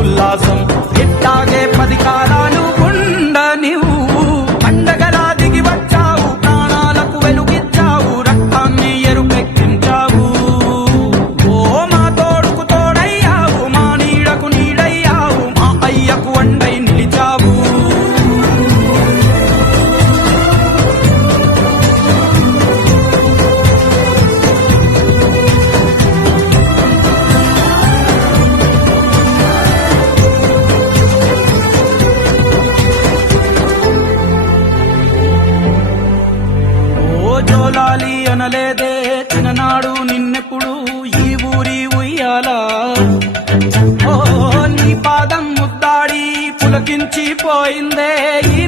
ఉల్లాసం ఇట్టాగే 10 కాలాలు ఉండనివు పండగలా దిగి వచ్చావు ప్రాణాలకు వెలుగిచ్చావు రక్తాన్ని ఎరుపెక్కించావు ఓ మా తోడుకు తోడయ్యావు మా నీడకు నీడయ్యావు మా అయ్యకు అండై నిలిచావు జోలాలి అనలేదే చిన్ననాడు నిన్నెప్పుడు ఈ ఊరి ఉయ్యాలా ఓ నీ పాదం ముద్దాడి పులకించిపోయిందే ఈ